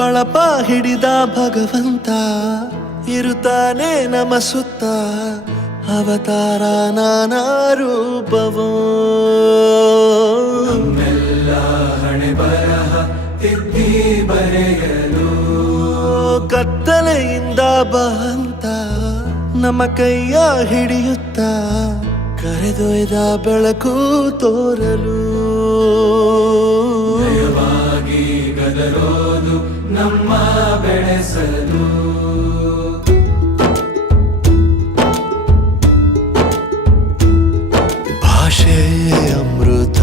ಬಳಪ ಹಿಡಿದ ಭಗವಂತ ಇರುತ್ತಾನೆ ನಮ ಸುತ್ತ ಅವತಾರ ನಾನಾ ರೂಪವೋ ನಮ್ಮೆಲ್ಲ ಹಣೆ ಬರಹ ತಿದ್ದಿ ಬರೆಯಲು ಕತ್ತಲೆಯಿಂದ ಬಂತ ನಮ್ಮ ಕೈಯ ಹಿಡಿಯುತ್ತ ಕರೆದೊಯ್ದ ಬೆಳಕು ತೋರಲು ನಯವಾಗಿ ಗದರೋದು ನಮ್ಮ ಬೆಳೆಸಲು ಭಾಷೆ ಅಮೃತ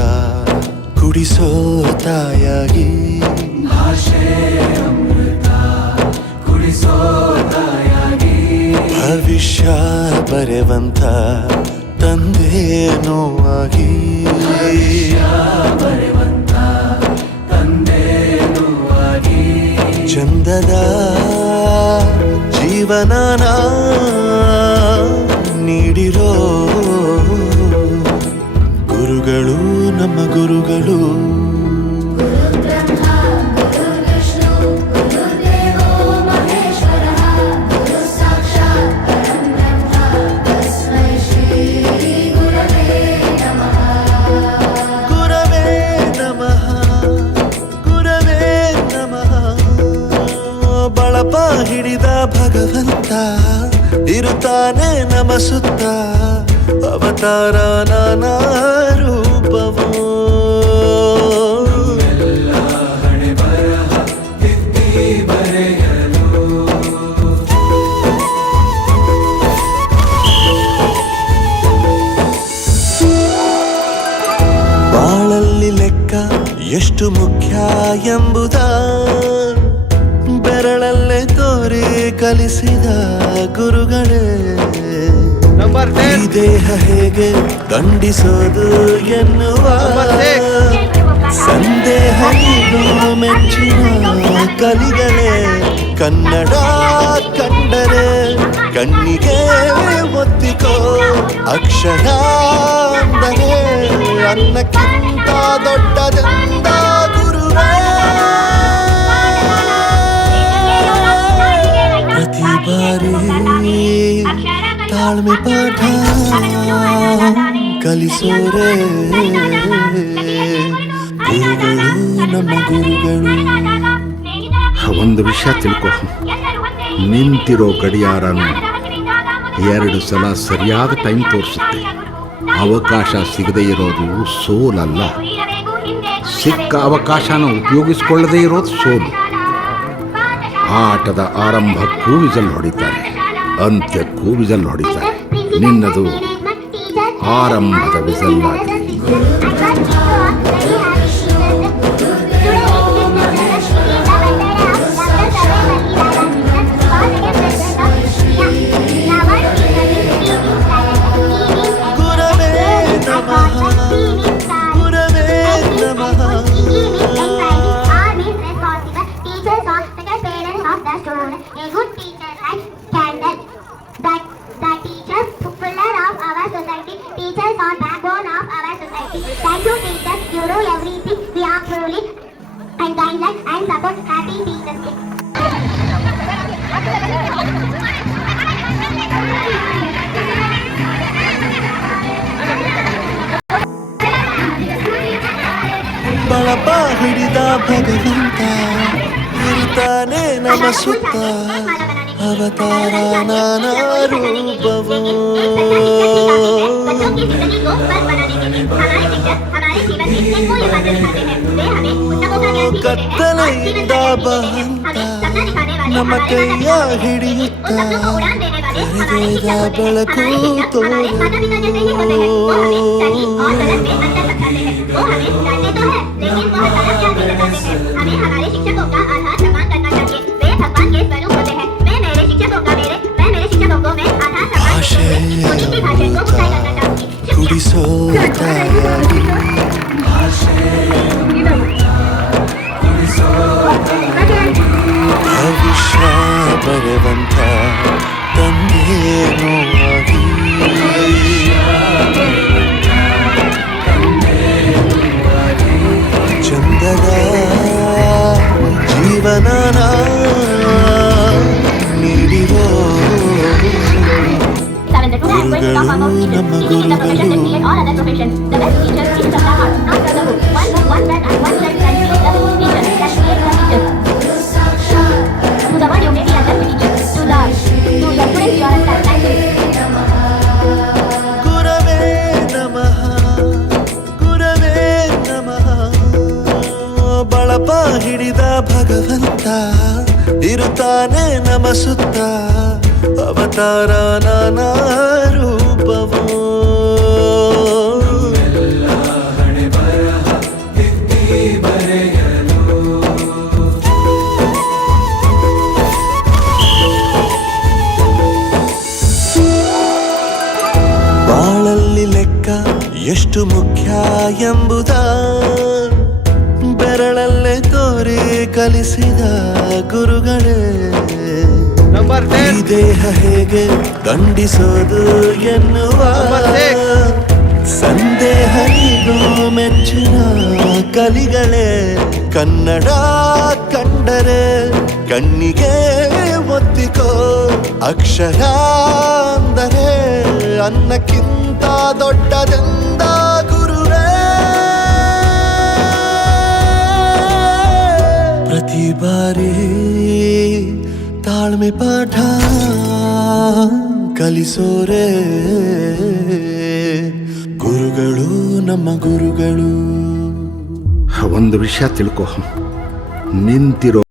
ಕುಡಿಸೋ ತಾಯಾಗಿ ಭಾಷೆ ಅಮೃತ ಕುಡಿಸೋ ತಾಯಾಗಿ ಭವಿಷ್ಯ ಬರೆವಂತ ತಂದೇನೋ ಆಗಿ ಬರೆವಂತ ತಂದೇನೂ ಆಗಿ ಚಂದದ ಜೀವನನ ನೀಡಿರೋ ಗುರುಗಳು ನಮ್ಮ ಗುರುಗಳು ಬಳಪ ಹಿಡಿದ ಭಗವಂತ ಇರುತ್ತಾನೆ ನಮ ಸುತ್ತ ಅವತಾರ ನಾನಾ ರೂಪವೋ ಎಲ್ಲ ಹಣೆ ಬರಹ ತಿದ್ದಿ ಬರೆಯಲು ಬಾಳಲ್ಲಿ ಲೆಕ್ಕ ಎಷ್ಟು ಮುಖ್ಯ ಎಂಬುದ ಬೆರಳಲ್ಲೇ ತೋರಿ ಕಲಿಸಿದ ಗುರುಗಳೇ ಈ ದೇಹ ಹೇಗೆ ದಂಡಿಸೋದು ಎನ್ನುವ ಸಂದೇಹ ನೀಡು ಮೆಚ್ಚಿನ ಕಲಿಗಳೇ ಕನ್ನಡ ಕಂಡರೆ ಕಣ್ಣಿಗೆ ಒತ್ತಿಕೋ ಅಕ್ಷರ ಅಂದರೆ ಅನ್ನಕ್ಕಿಂತ ದೊಡ್ಡದೆಂದ ಗುರುವೇ ಪ್ರತಿ ಬಾರಿ ತಾಳ್ಮೆ ಪಾಠ ಕಲಿಸೋರೆ ಗುರುಗಳು ನಮ್ಮ ಗುರುಗಳು ಒಂದು ವಿಷಯ ತಿಳ್ಕೊ, ನಿಂತಿರೋ ಗಡಿಯಾರನು 2 ಸಲ ಸರಿಯಾದ ಟೈಮ್ ತೋರಿಸುತ್ತೆ. ಅವಕಾಶ ಸಿಗದೇ ಇರೋದು ಸೋಲಲ್ಲ, ಸಿಕ್ಕ ಅವಕಾಶನ ಉಪಯೋಗಿಸ್ಕೊಳ್ಳದೇ ಇರೋದು ಸೋಲು. ಆಟದ ಆರಂಭಕ್ಕೂ ವಿಸಲ್ ಹೊಡಿತಾರೆ, ಅಂತ್ಯಕ್ಕೂ ವಿಸಲ್ ಹೊಡಿತಾರೆ. ನಿನ್ನದು ಆರಂಭದ ವಿಸಲ್ ಆಗಿ Thank you teachers, you know everything, we are truly and guidelines and support happy teachers day. ಬಳಪ ಹಿಡಿದ ಭಗವಂತ ಇರುತ್ತಾನೆ ನಮ ಸುತ್ತ ಅವತಾರ ನಾನಾ ರೂಪವೋ ಕತ್ತಲೆಯಿಂದ ಬಂತ ನಮ್ಮ ಕೈಯ ಹಿಡಿಯುತ್ತ ಕರೆದೊಯ್ದ ಬೆಳಕು ತೋರಲು ಭಾಷೆ ಅಮೃತ ಕುಡಿಸೋ ತಾಯಾಗಿ ಭವಿಷ್ಯ ಬರೆವಂತ ತಂದೇನೋ ಆಗಿ ಚಂದದ ಜೀವನ ಜ್ಞಾನನ ನೀಡಿರೋ ಗುರುಗಳು ನಮ್ಮ ಗುರುಗಳು ಗುರವೇ ನಮಃ ಗುರವೇ ನಮಃ ಬಳಪ ಹಿಡಿದ ಭಗವಂತ ಇರುತ್ತಾನೆ ನಮ ಸುತ್ತ ಅವತಾರ ನಾನಾ ರೂಪವೋ ಹಣೆ ಬರಹ ತಿದ್ದಿ ಬರೆಯಲು ಬಾಳಲ್ಲಿ ಲೆಕ್ಕ ಎಷ್ಟು ಮುಖ್ಯ ಎಂಬುದ ಬೆರಳಲ್ಲೇ ತೋರಿ ಕಲಿಸಿದ ಗುರುಗಳೇ ಈ ದೇಹ ಹೇಗೆ ದಂಡಿಸೋದು ಎನ್ನುವ ಸಂದೇಹನಿಗೂ ಮೆಚ್ಚಿನ ಕಲಿಗಳೇ ಕನ್ನಡ ಕಂಡರೆ ಕಣ್ಣಿಗೆ ಒತ್ತಿಕೋ ಅಕ್ಷರ ಅಂದರೆ ಅನ್ನಕ್ಕಿಂತ ದೊಡ್ಡದೆಂದ ಗುರುವೇ ಪ್ರತಿ ಬಾರಿ ತಾಳ್ಮೆ ಪಾಠ ಕಲಿಸೋರೆ ಗುರುಗಳು ನಮ್ಮ ಗುರುಗಳು ಒಂದು ವಿಷಯ ತಿಳ್ಕೊ, ನಿಂತಿರೋ